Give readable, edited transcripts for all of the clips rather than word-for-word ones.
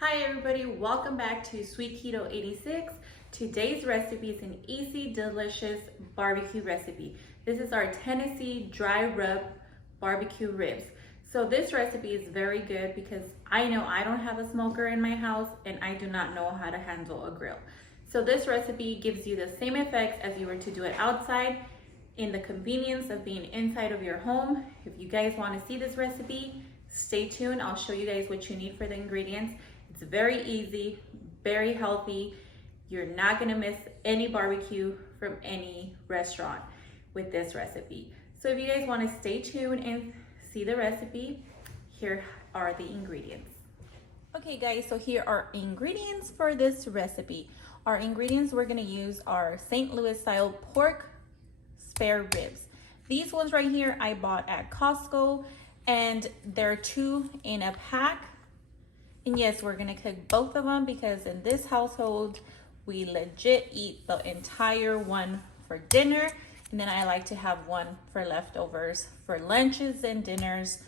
Hi everybody, welcome back to Sweet Keto 86. Today's recipe is an easy, delicious barbecue recipe. This is our Tennessee dry rub barbecue ribs. So this recipe is very good because I know I don't have a smoker in my house and I do not know how to handle a grill. So this recipe gives you the same effects as you were to do it outside in the convenience of being inside of your home. If you guys want to see this recipe, stay tuned. I'll show you guys what you need for the ingredients. It's very easy, very healthy. You're not gonna miss any barbecue from any restaurant with this recipe. So if you guys wanna stay tuned and see the recipe, here are the ingredients. Okay guys, so here are ingredients for this recipe. Our ingredients we're gonna use are St. Louis style pork spare ribs. These ones right here I bought at Costco and they're 2 in a pack. And yes, we're gonna cook both of them because in this household, we legit eat the entire one for dinner. And then I like to have one for leftovers for lunches and dinners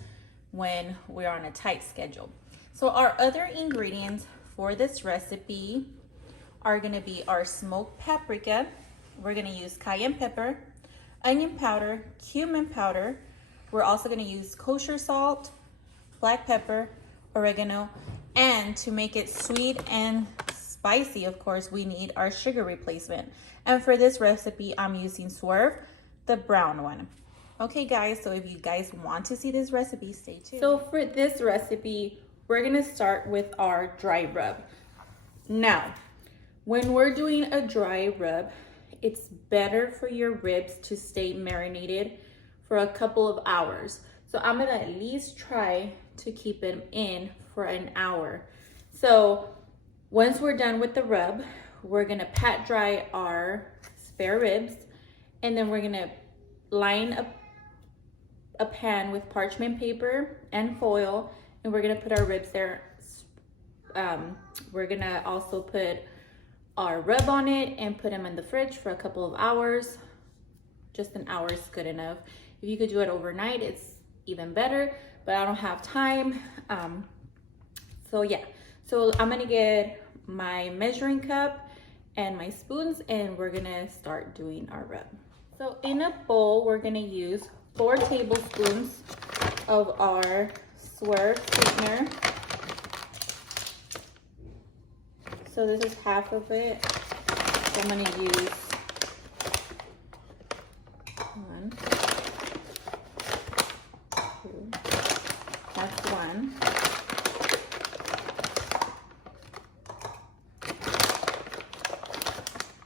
when we're on a tight schedule. So our other ingredients for this recipe are gonna be our smoked paprika. We're gonna use cayenne pepper, onion powder, cumin powder. We're also gonna use kosher salt, black pepper, oregano, and to make it sweet and spicy, of course, we need our sugar replacement. And for this recipe, I'm using Swerve, the brown one. Okay guys, so if you guys want to see this recipe, stay tuned. So for this recipe, we're gonna start with our dry rub. Now, when we're doing a dry rub, it's better for your ribs to stay marinated for a couple of hours. So I'm gonna at least try to keep them in for an hour. So once we're done with the rub, we're gonna pat dry our spare ribs, and then we're gonna line up a pan with parchment paper and foil, and we're gonna put our ribs there. We're gonna also put our rub on it and put them in the fridge for a couple of hours. Just an hour is good enough. If you could do it overnight, it's even better, but I don't have time. So yeah, so I'm gonna get my measuring cup and my spoons and we're gonna start doing our rub. So in a bowl, we're gonna use 4 tablespoons of our Swerve sweetener. So this is half of it. So I'm gonna use 1, 2, that's 1.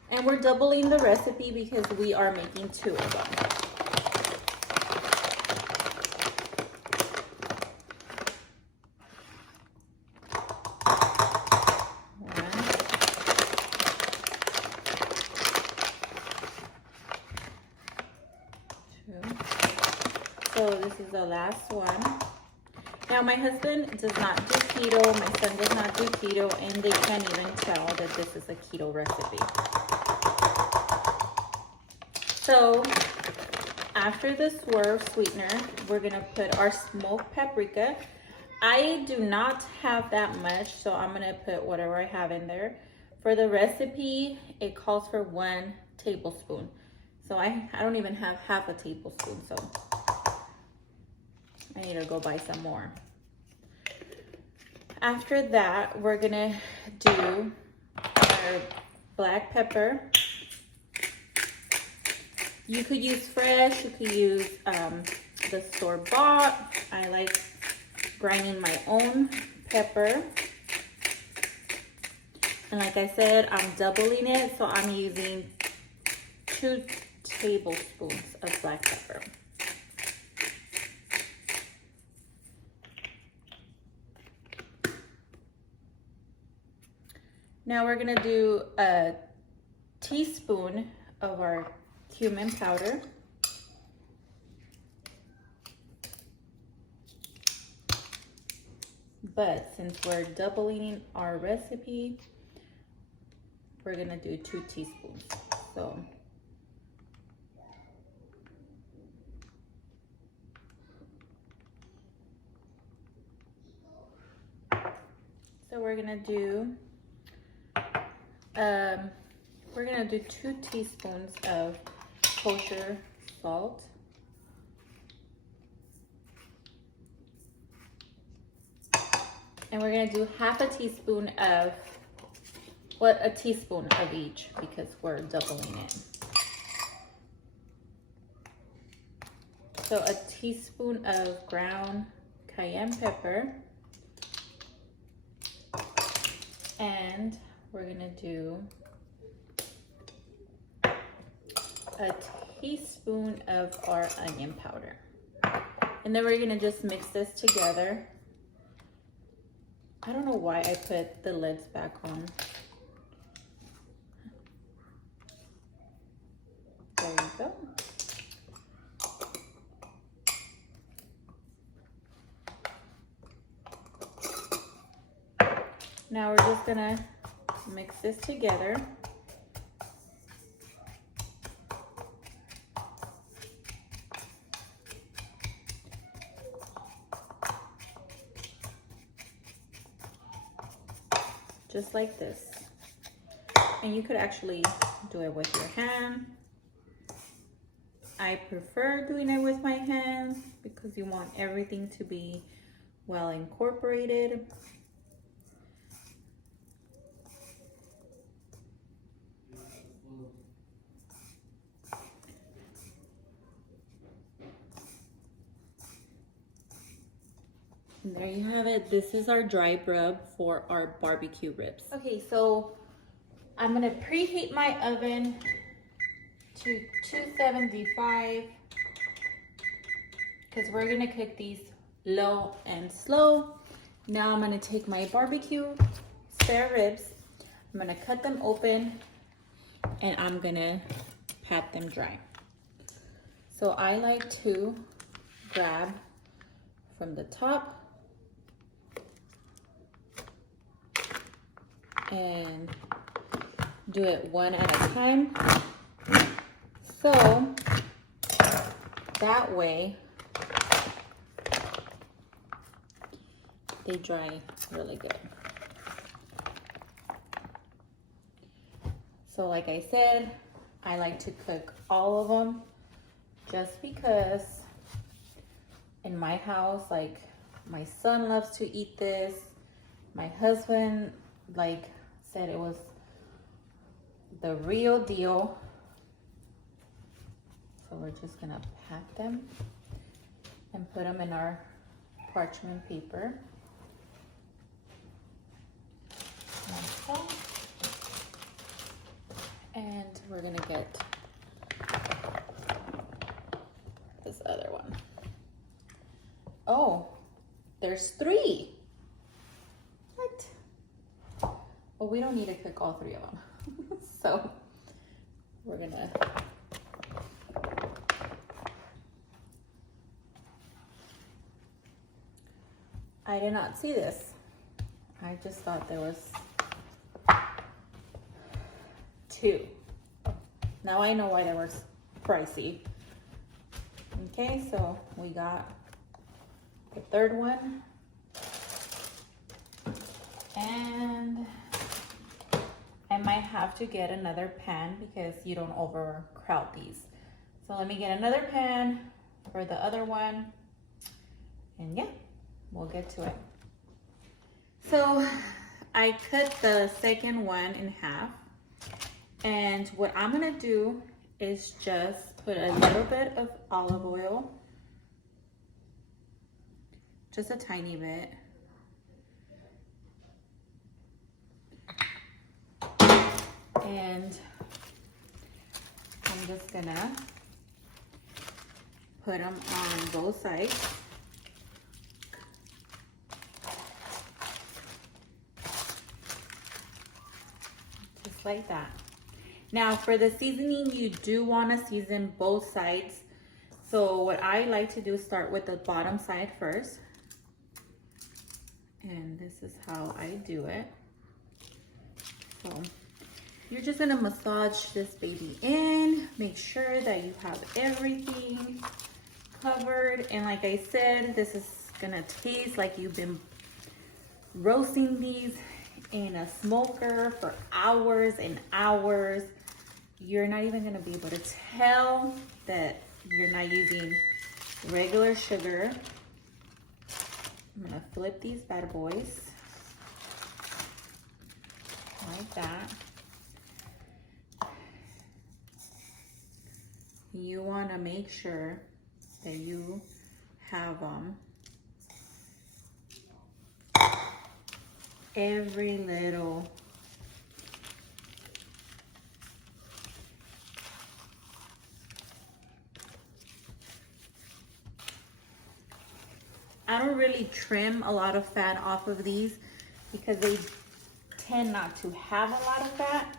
And we're doubling the recipe because we are making 2 of them. So this is the last one. Now my husband does not do keto, my son does not do keto, and they can't even tell that this is a keto recipe. So after the Swerve sweetener, we're gonna put our smoked paprika. I do not have that much, so I'm gonna put whatever I have in there. For the recipe, it calls for 1 tablespoon. So I don't even have half a tablespoon, so I need to go buy some more. After that, we're gonna do our black pepper. You could use fresh, you could use the store-bought. I like grinding my own pepper. And like I said, I'm doubling it, so I'm using 2 tablespoons of black pepper. Now we're gonna do a teaspoon of our cumin powder. But since we're doubling our recipe, we're gonna do 2 teaspoons. So So we're gonna do 2 teaspoons of kosher salt. And we're gonna do half a teaspoon of, a teaspoon of each because we're doubling it. So a teaspoon of ground cayenne pepper. And we're gonna do a teaspoon of our onion powder. And then we're gonna just mix this together. I don't know why I put the lids back on. There you go. Now we're just gonna mix this together. Just like this. And you could actually do it with your hand. I prefer doing it with my hands because you want everything to be well incorporated. And there you have it. This is our dry rub for our barbecue ribs. Okay, so I'm gonna preheat my oven to 275 because we're gonna cook these low and slow. Now I'm gonna take my barbecue spare ribs, I'm gonna cut them open, and I'm gonna pat them dry. So I like to grab from the top and do it one at a time. So that way they dry really good. So like I said, I like to cook all of them just because in my house, like my son loves to eat this. My husband said it was the real deal. So we're just gonna pat them and put them in our parchment paper. Like that. And we're gonna get this other one. Oh, there's 3. What? Well, we don't need to cook all 3 of them. So we're gonna I did not see this. I just thought there was 2. Now I know why they were pricey. Okay, so we got the 3rd one. And I might have to get another pan because you don't overcrowd these. So let me get another pan for the other one. And yeah, we'll get to it. So I cut the second one in half. And what I'm gonna do is just put a little bit of olive oil, just a tiny bit. And I'm just gonna put them on both sides. Just like that. Now for the seasoning, you do want to season both sides. So what I like to do is start with the bottom side first. And this is how I do it. So you're just gonna massage this baby in, make sure that you have everything covered. And like I said, this is gonna taste like you've been roasting these in a smoker for hours and hours. You're not even gonna be able to tell that you're not using regular sugar. I'm gonna flip these bad boys like that. You wanna make sure that you have every little I don't really trim a lot of fat off of these because they tend not to have a lot of fat.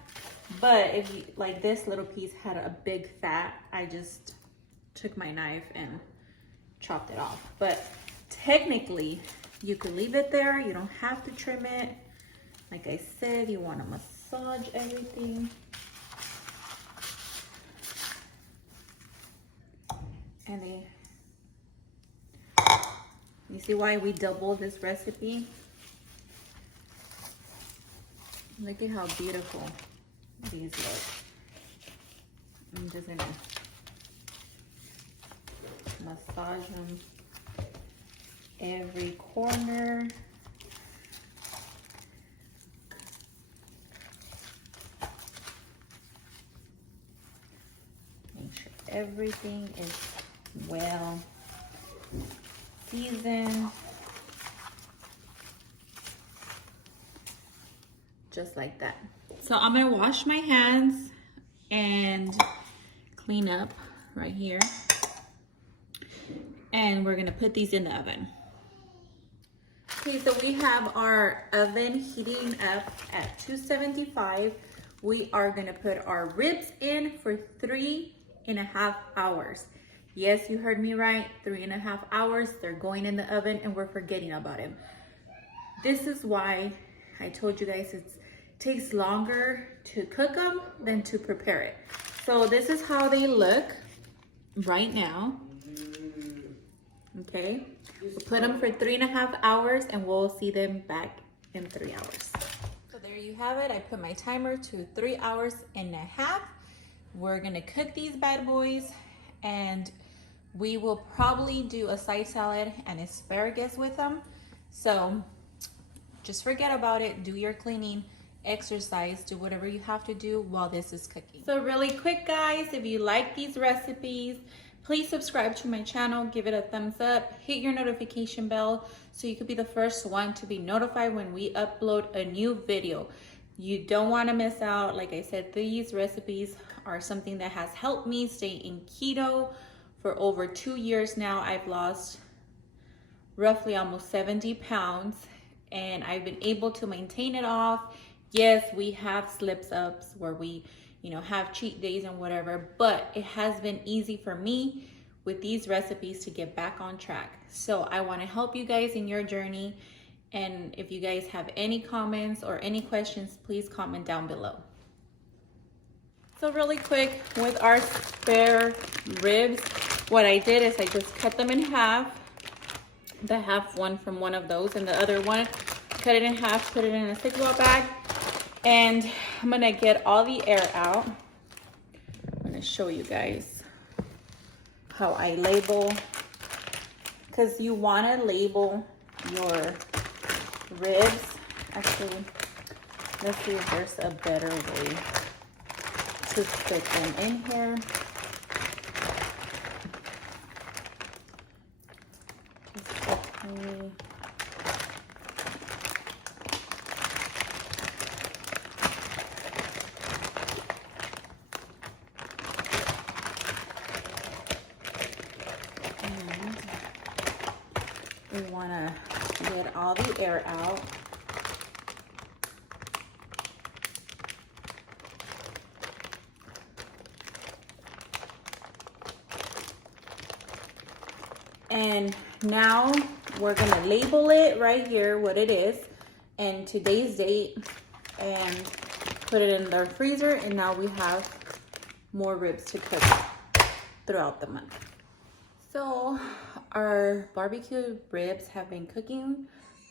But if you, like this little piece had a big fat, I just took my knife and chopped it off. But technically, you could leave it there. You don't have to trim it. Like I said, you want to massage everything. And you see why we doubled this recipe? Look at how beautiful these look. I'm just gonna massage them every corner. Make sure everything is well seasoned. Just like that. So I'm gonna wash my hands and clean up right here. And we're gonna put these in the oven. Okay, so we have our oven heating up at 275. We are gonna put our ribs in for 3.5 hours. Yes, you heard me right, 3.5 hours. They're going in the oven and we're forgetting about it. This is why I told you guys it takes longer to cook them than to prepare it. So this is how they look right now. Okay, we'll put them for 3.5 hours and we'll see them back in 3 hours. So there you have it. I put my timer to 3.5 hours. We're gonna cook these bad boys and we will probably do a side salad and asparagus with them. So just forget about it. Do your cleaning, exercise, do whatever you have to do while this is cooking. So really quick, guys, if you like these recipes, please subscribe to my channel, give it a thumbs up, hit your notification bell so you could be the first one to be notified when we upload a new video. You don't want to miss out. Like I said, these recipes are something that has helped me stay in keto for over 2 years now. I've lost roughly almost 70 pounds and I've been able to maintain it off. Yes, we have slips ups where we, have cheat days and whatever, but it has been easy for me with these recipes to get back on track. So I want to help you guys in your journey. And if you guys have any comments or any questions, please comment down below. So really quick, with our spare ribs, what I did is I just cut them in half. The half one from one of those and the other one, cut it in half, put it in a Ziploc bag. And I'm gonna get all the air out. I'm gonna show you guys how I label, because you wanna label your ribs. Actually, let's see if there's a better way to fit them in here. We want to get all the air out. And now we're going to label it right here, what it is, and today's date, and put it in the freezer. And now we have more ribs to cook throughout the month. So our barbecue ribs have been cooking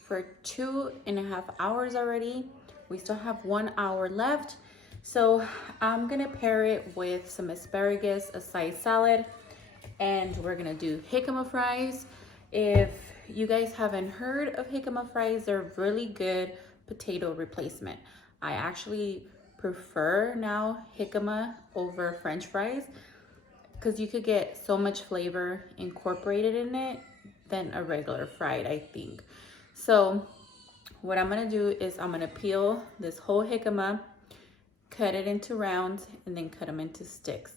for 2.5 hours already. We still have 1 hour left. So I'm gonna pair it with some asparagus, a side salad, and we're gonna do jicama fries. If you guys haven't heard of jicama fries, they're really good potato replacement. I actually prefer now jicama over French fries because you could get so much flavor incorporated in it than a regular fried, I think. So what I'm gonna do is I'm gonna peel this whole jicama, cut it into rounds, and then cut them into sticks.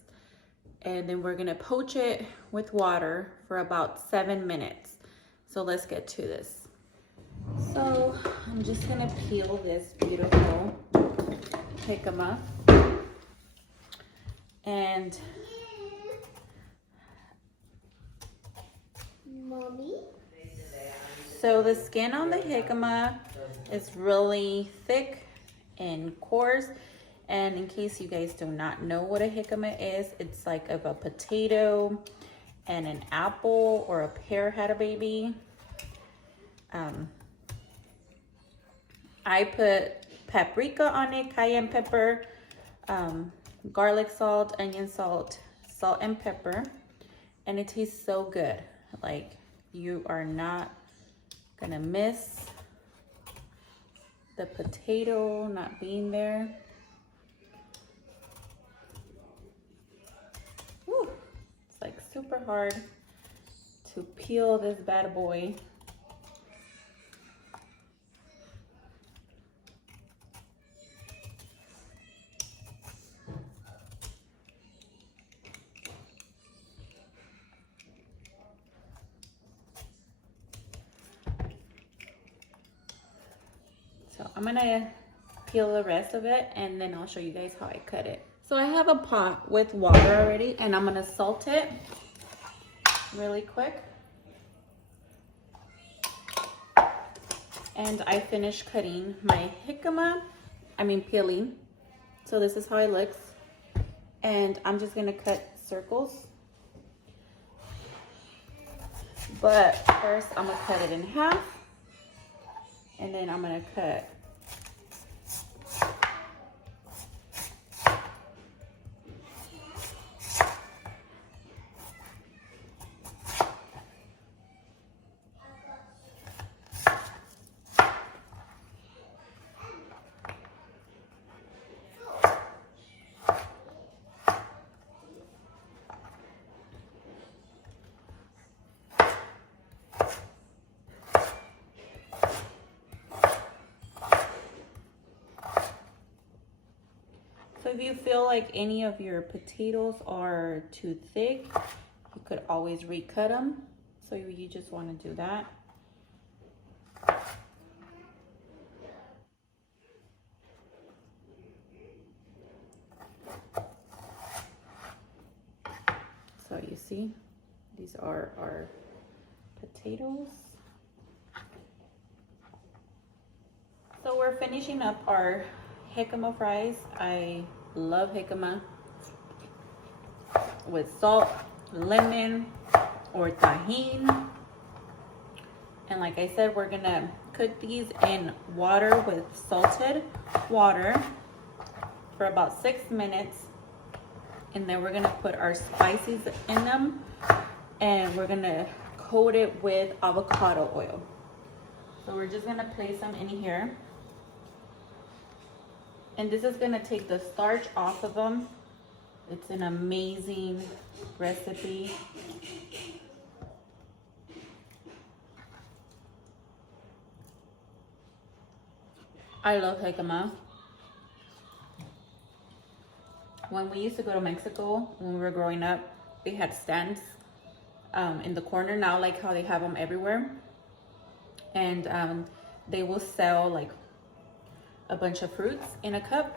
And then we're gonna poach it with water for about 7 minutes. So let's get to this. So I'm just gonna peel this beautiful jicama. And Mommy? so the skin on the jicama is really thick and coarse. And in case you guys do not know what a jicama is, it's like if a potato and an apple or a pear had a baby. I put paprika on it, cayenne pepper, garlic salt, onion salt, salt and pepper, and it tastes so good. Like, you are not gonna miss the potato not being there. Woo. It's like super hard to peel this bad boy. So I'm gonna peel the rest of it and then I'll show you guys how I cut it. So I have a pot with water already and I'm gonna salt it really quick. And I finished cutting my jicama, peeling. So this is how it looks. And I'm just gonna cut circles. But first I'm gonna cut it in half. And then I'm gonna cut So if you feel like any of your potatoes are too thick, you could always recut them. So you just want to do that. So you see, these are our potatoes. So we're finishing up our jicama fries. I love jicama with salt, lemon, or tahini. And like I said, we're gonna cook these in water with salted water for about 6 minutes. And then we're gonna put our spices in them and we're gonna coat it with avocado oil. So we're just gonna place them in here. And this is gonna take the starch off of them. It's an amazing recipe. I love jicama. When we used to go to Mexico, when we were growing up, they had stands in the corner now, like how they have them everywhere. And they will sell like a bunch of fruits in a cup.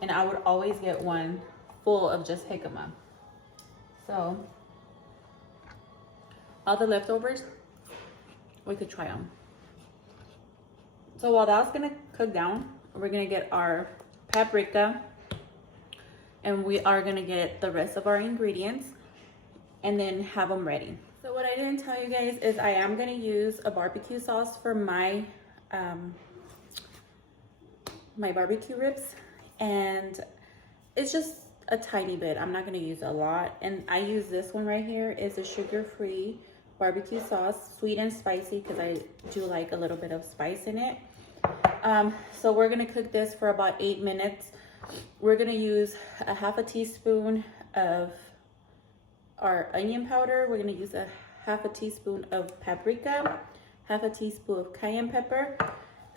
And I would always get one full of just jicama. So all the leftovers, we could try them. So while that's gonna cook down, we're gonna get our paprika and we are gonna get the rest of our ingredients and then have them ready. So what I didn't tell you guys is I am gonna use a barbecue sauce for my my barbecue ribs, and it's just a tiny bit. I'm not gonna use a lot, and I use this one right here. Is a sugar-free barbecue sauce, sweet and spicy, because I do like a little bit of spice in it. So we're gonna cook this for about 8 minutes. We're gonna use a half a teaspoon of our onion powder. We're gonna use a half a teaspoon of paprika, half a teaspoon of cayenne pepper,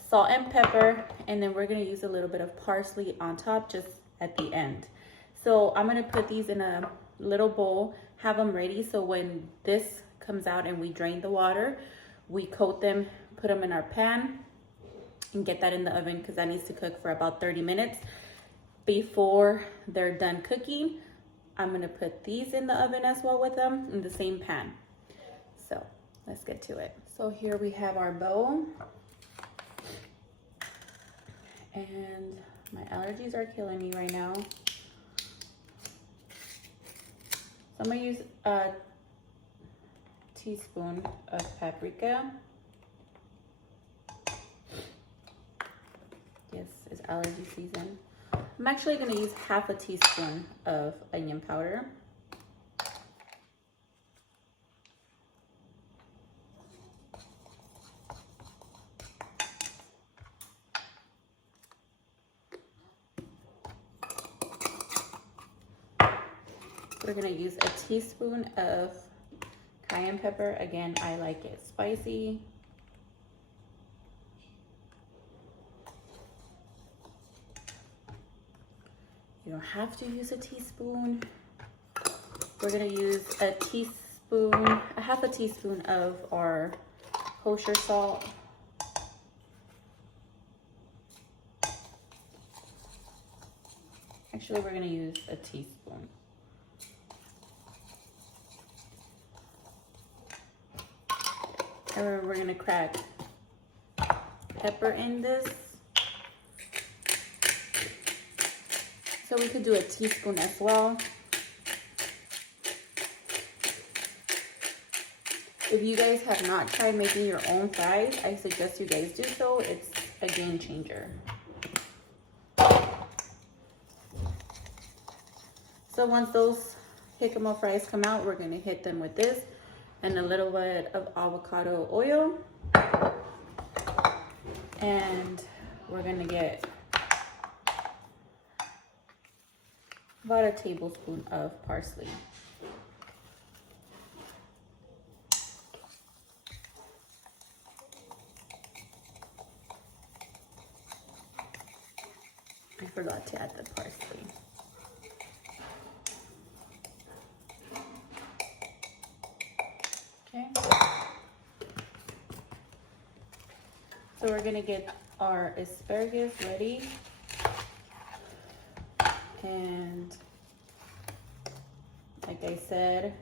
salt and pepper, and then we're gonna use a little bit of parsley on top just at the end. So I'm gonna put these in a little bowl, have them ready, so when this comes out and we drain the water, we coat them, put them in our pan, and get that in the oven, because that needs to cook for about 30 minutes. Before they're done cooking, I'm gonna put these in the oven as well with them in the same pan. So let's get to it. So here we have our bowl. And my allergies are killing me right now. So I'm gonna use a teaspoon of paprika. Yes, it's allergy season. I'm actually gonna use half a teaspoon of onion powder. We're gonna use a teaspoon of cayenne pepper. Again, I like it spicy. You don't have to use a teaspoon. We're gonna use a teaspoon, a half a teaspoon of our kosher salt. Actually, we're gonna use a teaspoon. And we're gonna crack pepper in this. So we could do a teaspoon as well. If you guys have not tried making your own fries, I suggest you guys do so. It's a game changer. So once those jicama fries come out, we're gonna hit them with this and a little bit of avocado oil. And we're gonna get about a tablespoon of parsley. I forgot to add the parsley. Okay. So we're gonna get our asparagus ready. And like I said,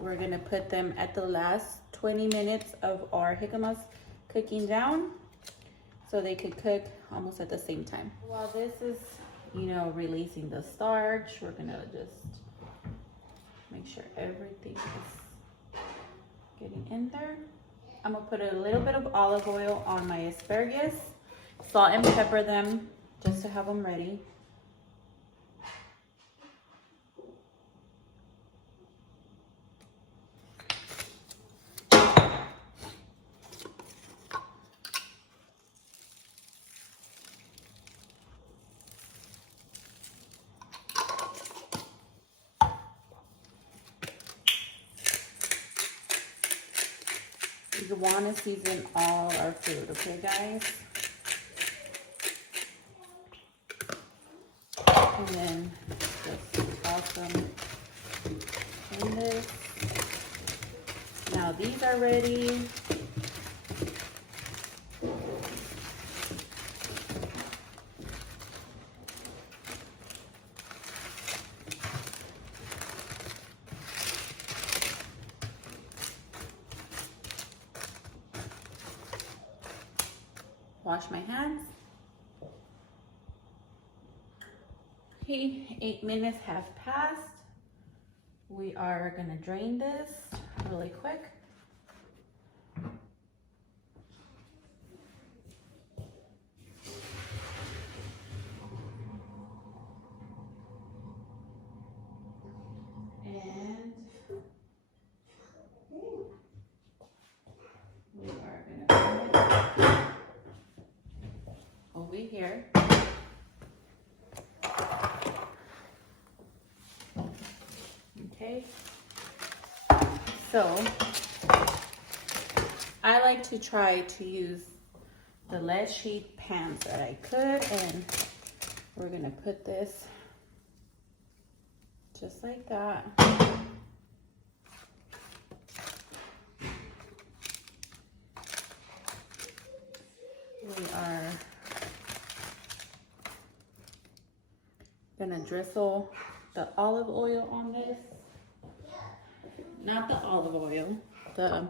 we're gonna put them at the last 20 minutes of our jicamas cooking down so they could cook almost at the same time. While this is, releasing the starch, we're gonna just make sure everything is getting in there. I'm gonna put a little bit of olive oil on my asparagus, salt and pepper them just to have them ready. You want to season all our food, okay guys? And then just toss them in this. Now these are ready. Wash my hands. Okay, 8 minutes have passed. We are gonna drain this really quick. And we are gonna put it over here. Okay. So I like to try to use the less sheet pans that I could, and we're gonna put this just like that. We are gonna drizzle the olive oil on this. Not the olive oil, the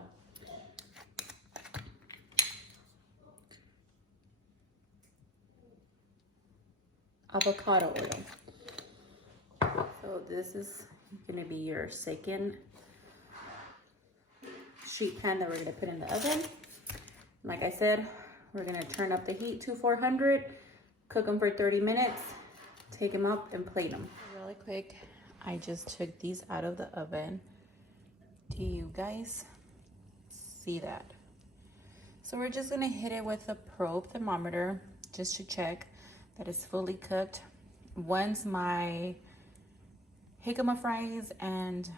avocado oil. So this is gonna be your second sheet pan that we're gonna put in the oven. Like I said, we're gonna turn up the heat to 400, cook them for 30 minutes, take them up and plate them. Really quick, I just took these out of the oven. Do you guys see that? So we're just gonna hit it with a probe thermometer just to check that it's fully cooked. Once my jicama fries and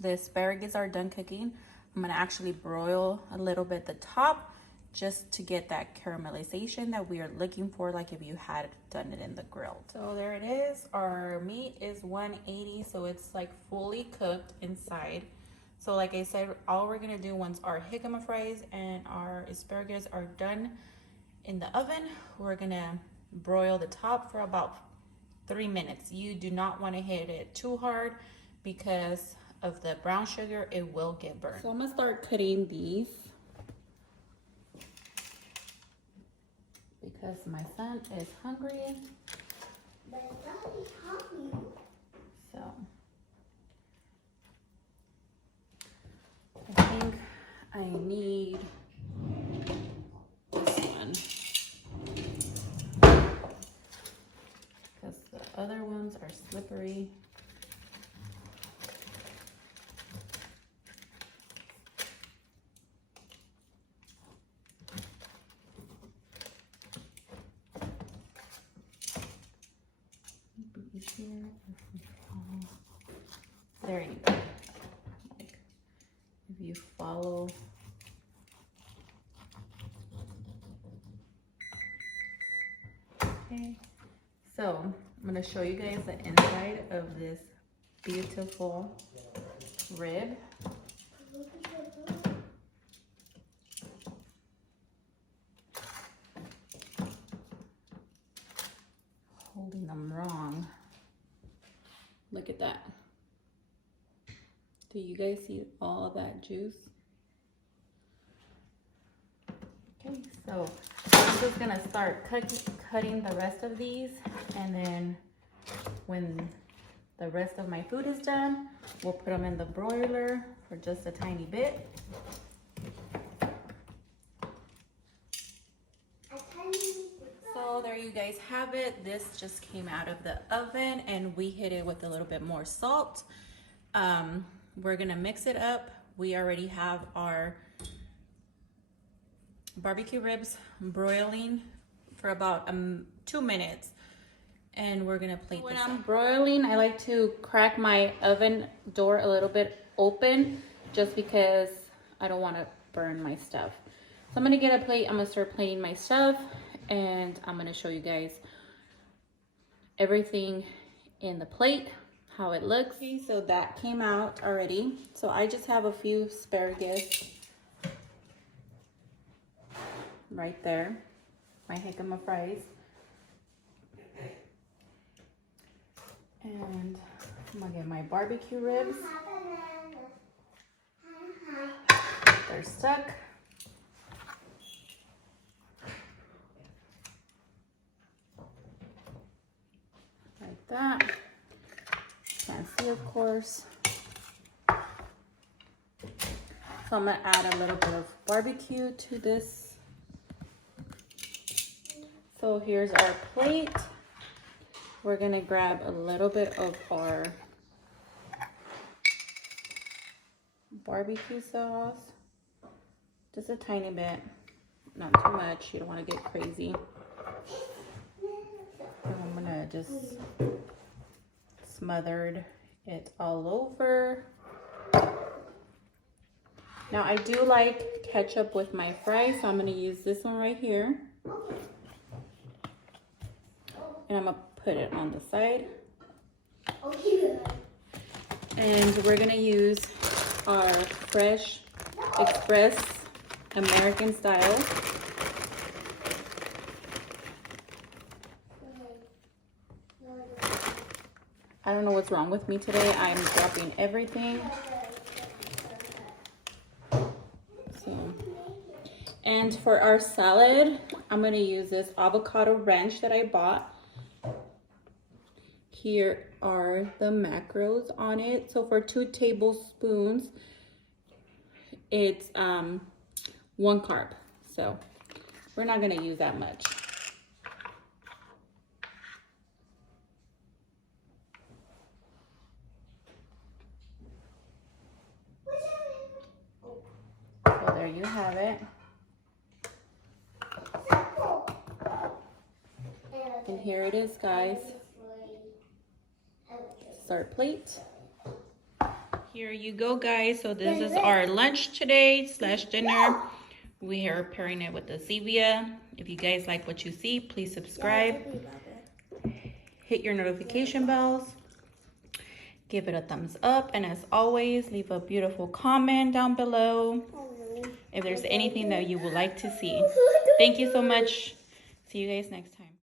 the asparagus are done cooking, I'm gonna actually broil a little bit the top just to get that caramelization that we are looking for, like if you had done it in the grill. So there it is. Our meat is 180, so it's like fully cooked inside. So like I said, all we're gonna do once our jicama fries and our asparagus are done in the oven, we're gonna broil the top for about 3 minutes. You do not wanna hit it too hard because of the brown sugar, it will get burned. So I'm gonna start cutting these because my son is hungry. So I think I need this one because the other ones are slippery. There you go. Like, if you follow okay, so I'm going to show you guys the inside of this beautiful rib. Holding them wrong. Look at that. Do you guys see all of that juice? Okay, so I'm just gonna start cutting the rest of these, and then when the rest of my food is done, we'll put them in the broiler for just a tiny bit. So there you guys have it. This just came out of the oven and we hit it with a little bit more salt. We're gonna mix it up. We already have our barbecue ribs broiling for about 2 minutes, and we're gonna plate this up. When I'm broiling, I like to crack my oven door a little bit open just because I don't want to burn my stuff. So I'm gonna get a plate. I'm gonna start plating my stuff, and I'm gonna show you guys everything in the plate, how it looks. Okay, so that came out already. So I just have a few asparagus right there, my jicama fries, and I'm gonna get my barbecue ribs. They're stuck. Like that. Can't see barbecue, of course. So I'm gonna add a little bit of barbecue to this. So here's our plate. We're gonna grab a little bit of our barbecue sauce. Just a tiny bit, not too much. You don't wanna get crazy. And I'm gonna just smother it all over. Now I do like ketchup with my fries, so I'm gonna use this one right here. And I'm gonna put it on the side. And we're gonna use our fresh express American style. I don't know what's wrong with me today. I'm dropping everything. And for our salad, I'm gonna use this avocado ranch that I bought. Here are the macros on it. So for 2 tablespoons, it's 1 carb. So we're not gonna use that much. So there you have it. And here it is, guys. This is our plate. Here you go, guys. So this is our lunch today / dinner. We are pairing it with the Zevia. If you guys like what you see, please subscribe. Hit your notification bells. Give it a thumbs up. And as always, leave a beautiful comment down below if there's anything that you would like to see. Thank you so much. See you guys next time.